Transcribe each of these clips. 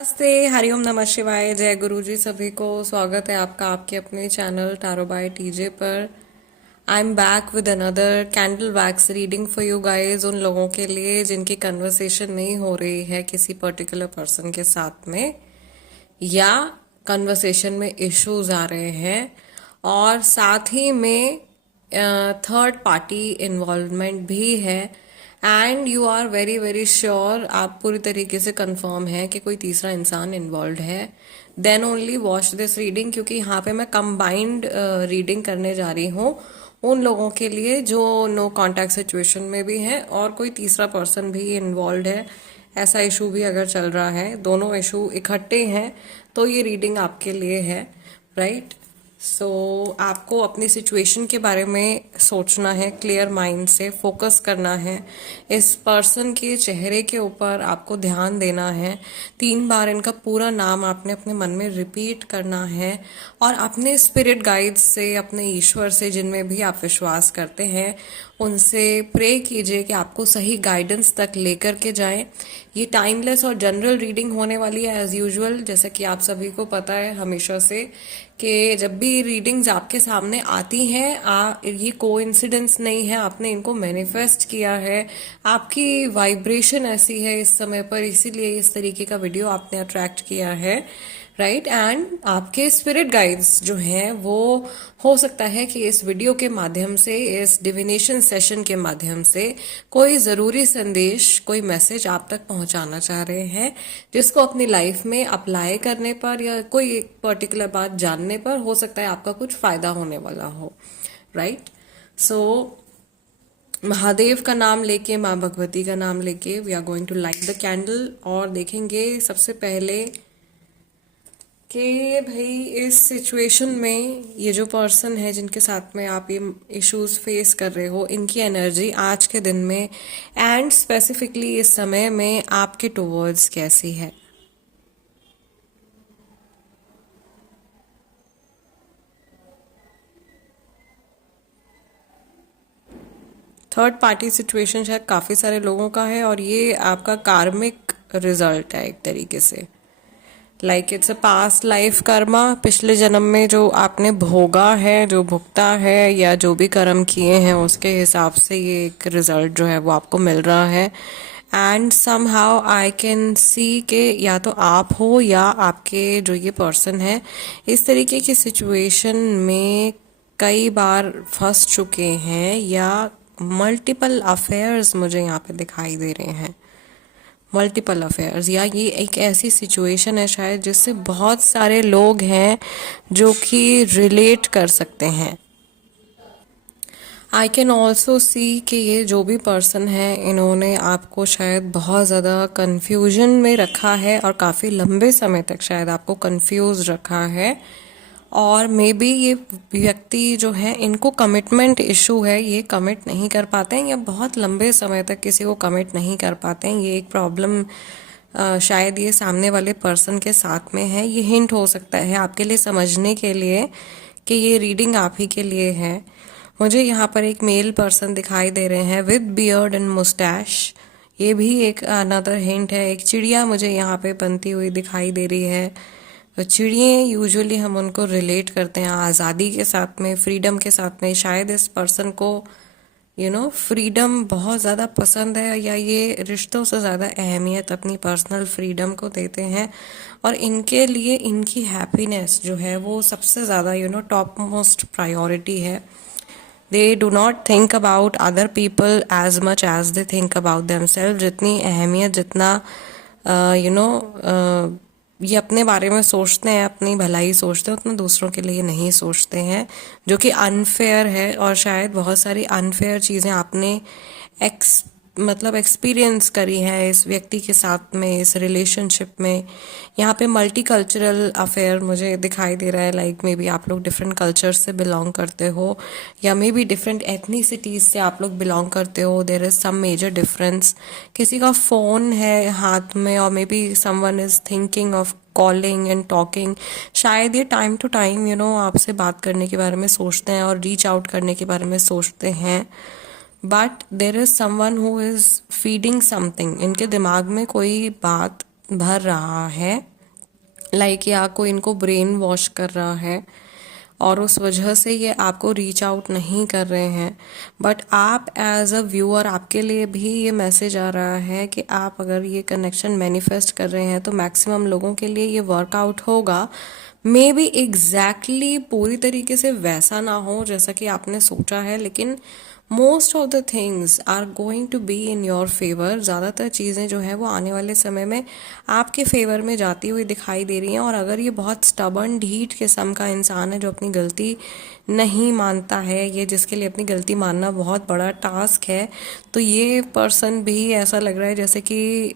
नमस्ते, हरिओम, नमः शिवाय, जय गुरु जी। सभी को स्वागत है आपका आपके अपने चैनल टारो बाय टीजे पर। I am back with another candle wax reading for you guys, उन लोगों के लिए जिनकी कन्वर्सेशन नहीं हो रही है किसी पर्टिकुलर पर्सन के साथ में, या कन्वर्सेशन में इश्यूज आ रहे हैं और साथ ही में थर्ड पार्टी इन्वॉल्वमेंट भी है and you are very very sure, आप पूरी तरीके से कंफर्म है कि कोई तीसरा इंसान इन्वॉल्व है, then only watch this reading. क्योंकि यहाँ पे मैं कंबाइंड रीडिंग करने जा रही हूँ उन लोगों के लिए जो नो कांटेक्ट सिचुएशन में भी है और कोई तीसरा पर्सन भी इन्वॉल्व है। ऐसा इशू भी अगर चल रहा है, दोनों इशू इकट्ठे हैं, तो ये रीडिंग आपके लिए है, राइट। सो आपको अपनी सिचुएशन के बारे में सोचना है, क्लियर माइंड से फोकस करना है। इस पर्सन के चेहरे के ऊपर आपको ध्यान देना है। 3 बार इनका पूरा नाम आपने अपने मन में रिपीट करना है और अपने स्पिरिट गाइड्स से, अपने ईश्वर से, जिनमें भी आप विश्वास करते हैं, उनसे प्रे कीजिए कि आपको सही गाइडेंस तक लेकर के जाएं। ये टाइमलेस और जनरल रीडिंग होने वाली है एज यूजुअल, जैसा कि आप सभी को पता है हमेशा से कि जब भी रीडिंग्स आपके सामने आती हैं, ये कोइंसिडेंस नहीं है, आपने इनको मैनिफेस्ट किया है, आपकी वाइब्रेशन ऐसी है इस समय पर, इसीलिए इस तरीके का वीडियो आपने अट्रैक्ट किया है, राइट। एंड आपके स्पिरिट गाइड्स जो हैं वो हो सकता है कि इस वीडियो के माध्यम से, इस डिविनेशन सेशन के माध्यम से कोई ज़रूरी संदेश, कोई मैसेज आप तक पहुंचाना चाह रहे हैं, जिसको अपनी लाइफ में अप्लाई करने पर या कोई एक पर्टिकुलर बात जानने पर हो सकता है आपका कुछ फायदा होने वाला हो, राइट। सो महादेव का नाम लेके, माँ भगवती का नाम लेके we are going to light the candle और देखेंगे सबसे पहले कि भाई इस सिचुएशन में ये जो पर्सन है जिनके साथ में आप ये इश्यूज फेस कर रहे हो, इनकी एनर्जी आज के दिन में एंड स्पेसिफिकली इस समय में आपके टुवर्ड्स कैसी है। थर्ड पार्टी सिचुएशन शायद काफी सारे लोगों का है और ये आपका कार्मिक रिजल्ट है एक तरीके से, like it's a past life Karma. पिछले जन्म में जो आपने भोगा है, जो भुगता है, या जो भी कर्म किए हैं उसके हिसाब से ये एक रिजल्ट जो है वो आपको मिल रहा है। And somehow I can see के या तो आप हो या आपके जो ये पर्सन है इस तरीके की सिचुएशन में कई बार फंस चुके हैं, या मल्टीपल अफेयर्स मुझे यहाँ पे दिखाई दे रहे हैं, मल्टीपल अफेयर्स, या ये एक ऐसी सिचुएशन है शायद जिससे बहुत सारे लोग हैं जो कि रिलेट कर सकते हैं। आई कैन ऑल्सो सी कि ये जो भी पर्सन है इन्होंने आपको शायद बहुत ज़्यादा कन्फ्यूजन में रखा है और काफ़ी लंबे समय तक शायद आपको कन्फ्यूज रखा है। और मे बी ये व्यक्ति जो है, इनको कमिटमेंट इशू है, ये कमिट नहीं कर पाते हैं या बहुत लंबे समय तक किसी को कमिट नहीं कर पाते हैं। ये एक प्रॉब्लम शायद ये सामने वाले पर्सन के साथ में है। ये हिंट हो सकता है आपके लिए समझने के लिए कि ये रीडिंग आप ही के लिए है। मुझे यहाँ पर एक मेल पर्सन दिखाई दे रहे हैं विद बियर्ड एंड मुस्टैश, ये भी एक अनदर हिंट है। एक चिड़िया मुझे यहाँ पे बनती हुई दिखाई दे रही है। तो चिड़िए यूजुअली हम उनको रिलेट करते हैं आज़ादी के साथ में, फ्रीडम के साथ में। शायद इस पर्सन को फ्रीडम बहुत ज़्यादा पसंद है, या ये रिश्तों से ज़्यादा अहमियत अपनी पर्सनल फ्रीडम को देते हैं और इनके लिए इनकी हैप्पीनेस जो है वो सबसे ज़्यादा टॉप मोस्ट प्रायोरिटी है। They do not think about other people as much as they think about themself. जितनी अहमियत, जितना ये अपने बारे में सोचते हैं, अपनी भलाई सोचते हैं, उतना दूसरों के लिए नहीं सोचते हैं, जो कि अनफेयर है। और शायद बहुत सारी अनफेयर चीज़ें आपने एक्सपीरियंस करी हैं इस व्यक्ति के साथ में, इस रिलेशनशिप में। यहाँ पे मल्टी कल्चरल अफेयर मुझे दिखाई दे रहा है, लाइक मे बी आप लोग डिफरेंट कल्चर से बिलोंग करते हो, या मे बी डिफरेंट एथनिसिटीज से आप लोग बिलोंग करते हो। There is some major difference. किसी का फ़ोन है हाथ में और maybe someone is thinking of calling and talking. शायद ये टाइम टू टाइम आपसे बात करने के बारे में सोचते हैं और रीच आउट करने के बारे में सोचते हैं। But there is someone who is feeding something, इनके दिमाग में कोई बात भर रहा है लाइक या कोई इनको ब्रेन वॉश कर रहा है और उस वजह से ये आपको रीच आउट नहीं कर रहे हैं। बट आप एज अ व्यूअर, आपके लिए भी ये मैसेज आ रहा है कि आप अगर ये कनेक्शन मैनिफेस्ट कर रहे हैं तो मैक्सिमम लोगों के लिए ये वर्कआउट होगा। मे बी एग्जैक्टली पूरी तरीके से वैसा ना हो जैसा कि आपने सोचा है, लेकिन most of the things are going to be in your favour. ज़्यादातर चीज़ें जो है वो आने वाले समय में आपके फेवर में जाती हुई दिखाई दे रही हैं। और अगर ये बहुत स्टबर्न ढीठ किस्म का इंसान है जो अपनी गलती नहीं मानता है, ये जिसके लिए अपनी गलती मानना बहुत बड़ा टास्क है, तो ये पर्सन भी ऐसा लग रहा है जैसे कि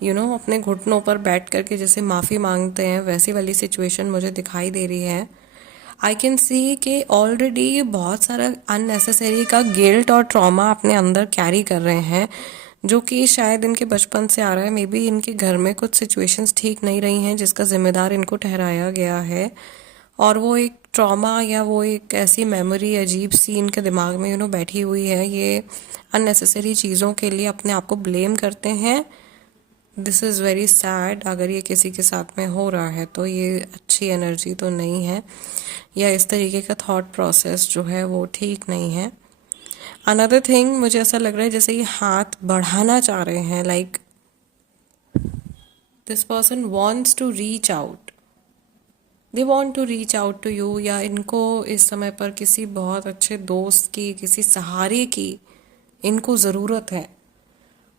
अपने घुटनों पर बैठ करके जैसे माफ़ी मांगते हैं, वैसी वाली सिचुएशन मुझे दिखाई दे रही है। आई कैन सी कि ऑलरेडी ये बहुत सारा अननेसेसरी का गिल्ट और ट्रॉमा अपने अंदर कैरी कर रहे हैं, जो कि शायद इनके बचपन से आ रहा है। मे बी इनके घर में कुछ सिचुएशंस ठीक नहीं रही हैं जिसका जिम्मेदार इनको ठहराया गया है, और वो एक ट्रॉमा या वो एक ऐसी मेमोरी अजीब सी इनके दिमाग में बैठी हुई है। ये अननेसेसरी चीज़ों के लिए अपने आप को ब्लेम करते हैं। This is very sad. अगर ये किसी के साथ में हो रहा है तो ये अच्छी एनर्जी तो नहीं है, या इस तरीके का थॉट प्रोसेस जो है वो ठीक नहीं है। अनदर थिंग, मुझे ऐसा लग रहा है जैसे ये हाथ बढ़ाना चाह रहे हैं, like this person wants to reach out, they want to reach out to you, या इनको इस समय पर किसी बहुत अच्छे दोस्त की, किसी सहारे की इनको ज़रूरत है।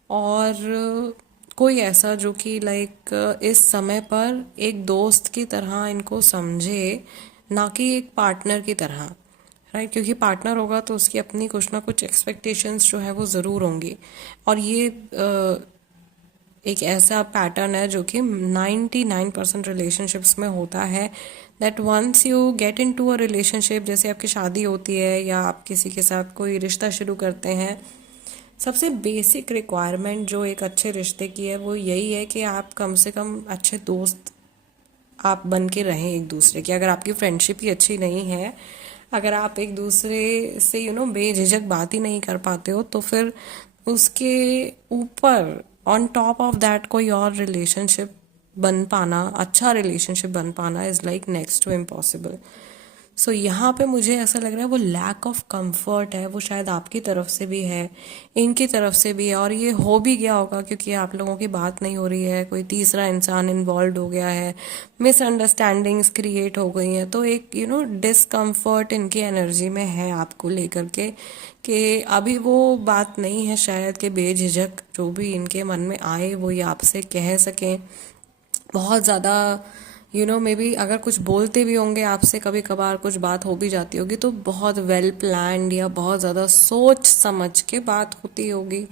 और कोई ऐसा जो कि लाइक इस समय पर एक दोस्त की तरह इनको समझे, ना कि एक पार्टनर की तरह, राइट? क्योंकि पार्टनर होगा तो उसकी अपनी कुछ ना कुछ एक्सपेक्टेशंस जो है वो ज़रूर होंगी। और ये एक ऐसा पैटर्न है जो कि 99% रिलेशनशिप्स में होता है, that once you get into a relationship, जैसे आपकी शादी होती है या आप किसी के साथ कोई रिश्ता शुरू करते हैं, सबसे बेसिक रिक्वायरमेंट जो एक अच्छे रिश्ते की है वो यही है कि आप कम से कम अच्छे दोस्त आप बन के रहें एक दूसरे के। अगर आपकी फ्रेंडशिप ही अच्छी नहीं है, अगर आप एक दूसरे से बेझिझक बात ही नहीं कर पाते हो, तो फिर उसके ऊपर ऑन टॉप ऑफ दैट कोई और रिलेशनशिप बन पाना, अच्छा रिलेशनशिप बन पाना is like next to impossible. So यहाँ पे मुझे ऐसा लग रहा है वो लैक ऑफ कंफर्ट है, वो शायद आपकी तरफ से भी है, इनकी तरफ से भी है, और ये हो भी गया होगा क्योंकि आप लोगों की बात नहीं हो रही है, कोई तीसरा इंसान इन्वॉल्व हो गया है, मिसअंडरस्टैंडिंग्स क्रिएट हो गई हैं, तो एक डिसकम्फर्ट इनकी एनर्जी में है आपको लेकर के, कि अभी वो बात नहीं है शायद कि बेझिझक जो भी इनके मन में आए वो ये आपसे कह सकें। बहुत ज़्यादा मे बी अगर कुछ बोलते भी होंगे आपसे, कभी कभार कुछ बात हो भी जाती होगी तो बहुत वेल प्लान्ड या बहुत ज़्यादा सोच समझ के बात होती होगी,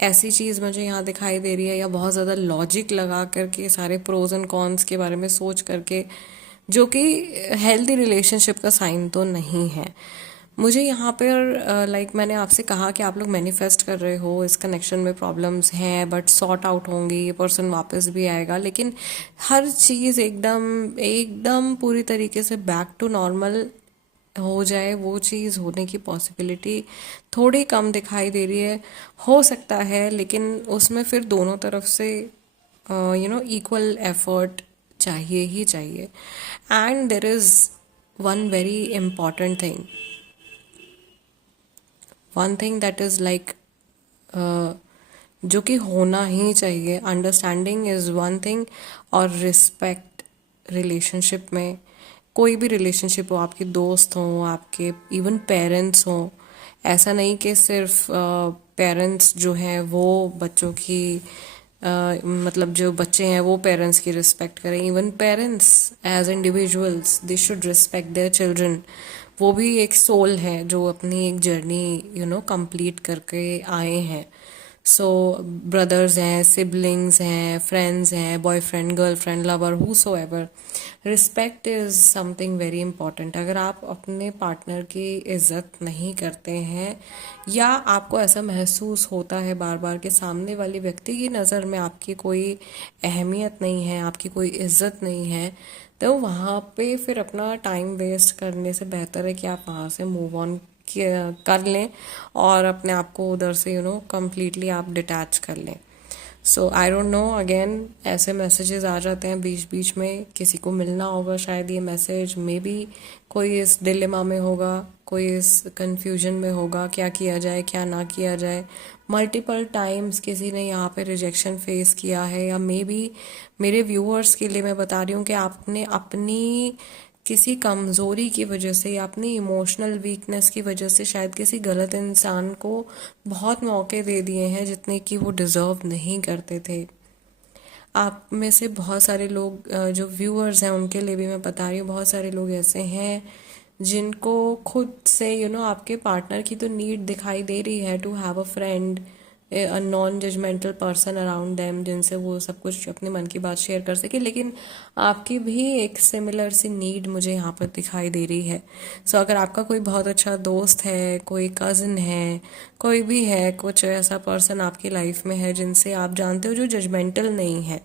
ऐसी चीज़ मुझे यहाँ दिखाई दे रही है। या बहुत ज़्यादा लॉजिक लगा करके सारे प्रोज एंड कॉन्स के बारे में सोच करके, जो कि हेल्दी रिलेशनशिप का साइन तो नहीं है। मुझे यहाँ पर लाइक मैंने आपसे कहा कि आप लोग मैनिफेस्ट कर रहे हो, इस कनेक्शन में प्रॉब्लम्स हैं बट सॉर्ट आउट होंगी, ये पर्सन वापस भी आएगा, लेकिन हर चीज़ एकदम एकदम पूरी तरीके से बैक टू नॉर्मल हो जाए, वो चीज़ होने की पॉसिबिलिटी थोड़ी कम दिखाई दे रही है। हो सकता है, लेकिन उसमें फिर दोनों तरफ से इक्वल एफर्ट चाहिए ही चाहिए। And there is one very important thing, one thing that is like जो कि होना ही चाहिए। अंडरस्टैंडिंग इज़ वन थिंग, और रिस्पेक्ट रिलेशनशिप में, कोई भी रिलेशनशिप हो, आपके दोस्त हों, आपके इवन पेरेंट्स हों, ऐसा नहीं कि सिर्फ पेरेंट्स जो हैं वो बच्चों की मतलब जो बच्चे हैं वो पेरेंट्स की रिस्पेक्ट करें। Even parents as individuals they should respect their children. वो भी एक सोल है जो अपनी एक जर्नी कंप्लीट करके आए हैं। सो ब्रदर्स हैं, सिबलिंग्स हैं, फ्रेंड्स हैं, boyfriend, girlfriend, lover, who ever, respect is something very important. अगर आप अपने पार्टनर की इज्जत नहीं करते हैं, या आपको ऐसा महसूस होता है बार बार कि सामने वाले व्यक्ति की नज़र में आपकी कोई अहमियत नहीं है, आपकी कोई इज्जत नहीं है, तो वहाँ पे फिर अपना टाइम वेस्ट करने से बेहतर है कि आप वहाँ से मूव ऑन कर लें और अपने आप को उधर से कंप्लीटली आप डिटैच कर लें। सो आई डोंट नो, अगेन ऐसे मैसेजेस आ जाते हैं बीच बीच में, किसी को मिलना होगा शायद ये मैसेज, मे बी कोई इस डिलेमा में होगा, कोई इस कंफ्यूजन में होगा क्या किया जाए क्या ना किया जाए। मल्टीपल टाइम्स किसी ने यहाँ पे रिजेक्शन फेस किया है, या मे बी मेरे व्यूअर्स के लिए मैं बता रही हूँ कि आपने अपनी किसी कमज़ोरी की वजह से या अपनी इमोशनल वीकनेस की वजह से शायद किसी गलत इंसान को बहुत मौके दे दिए हैं जितने कि वो डिज़र्व नहीं करते थे। आप में से बहुत सारे लोग जो व्यूअर्स हैं उनके लिए भी मैं बता रही हूँ, बहुत सारे लोग ऐसे हैं जिनको खुद से आपके पार्टनर की तो नीड दिखाई दे रही है to have a friend, a non judgemental person around them, जिनसे वो सब कुछ अपने मन की बात शेयर कर सके, लेकिन आपकी भी एक सिमिलर सी नीड मुझे यहाँ पर दिखाई दे रही है। सो अगर आपका कोई बहुत अच्छा दोस्त है, कोई कज़न है, कोई भी है, कुछ ऐसा पर्सन आपकी लाइफ में है जिनसे आप जानते हो जो जजमेंटल नहीं है,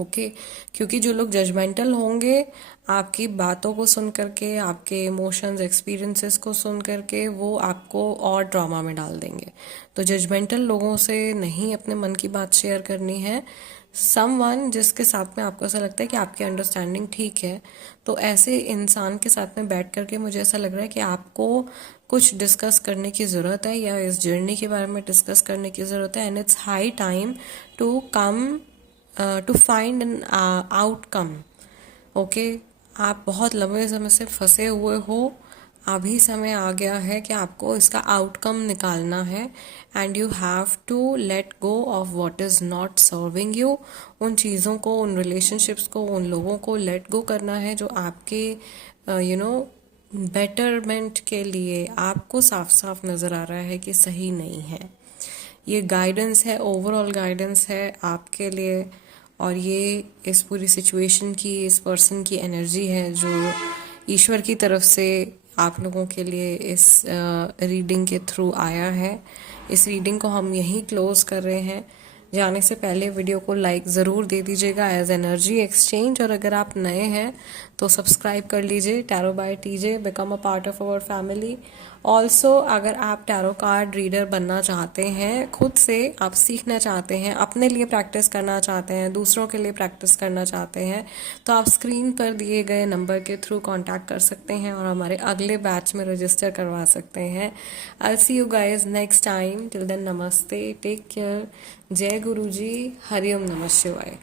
ओके क्योंकि जो लोग जजमेंटल होंगे आपकी बातों को सुन करके, आपके इमोशंस एक्सपीरियंसेस को सुन करके वो आपको और ड्रामा में डाल देंगे। तो जजमेंटल लोगों से नहीं अपने मन की बात शेयर करनी है। समवन जिसके साथ में आपको ऐसा लगता है कि आपकी अंडरस्टैंडिंग ठीक है, तो ऐसे इंसान के साथ में बैठ करके मुझे ऐसा लग रहा है कि आपको कुछ डिस्कस करने की ज़रूरत है, या इस जर्नी के बारे में डिस्कस करने की ज़रूरत है। And it's high time to come to find an outcome. Okay, आप बहुत लंबे समय से फंसे हुए हो, अभी समय आ गया है कि आपको इसका आउटकम निकालना है। And you have to let go of what is not serving you. उन चीज़ों को, उन रिलेशनशिप्स को, उन लोगों को लेट गो करना है जो आपके बेटरमेंट के लिए आपको साफ साफ नज़र आ रहा है कि सही नहीं है। ये गाइडेंस है, ओवरऑल गाइडेंस है आपके लिए, और ये इस पूरी सिचुएशन की, इस पर्सन की एनर्जी है जो ईश्वर की तरफ से आप लोगों के लिए इस रीडिंग के थ्रू आया है। इस रीडिंग को हम यहीं क्लोज कर रहे हैं। जाने से पहले वीडियो को लाइक ज़रूर दे दीजिएगा एज एनर्जी एक्सचेंज, और अगर आप नए हैं तो सब्सक्राइब कर लीजिए tarot by TJ, become a part of our family. Also अगर आप टैरो कार्ड रीडर बनना चाहते हैं, खुद से आप सीखना चाहते हैं, अपने लिए प्रैक्टिस करना चाहते हैं, दूसरों के लिए प्रैक्टिस करना चाहते हैं, तो आप स्क्रीन पर दिए गए नंबर के थ्रू कांटेक्ट कर सकते हैं और हमारे अगले बैच में रजिस्टर करवा सकते हैं। I see you guys next time, till then namaste, take care, जय गुरु जी, हरिओम नमः शिवाय।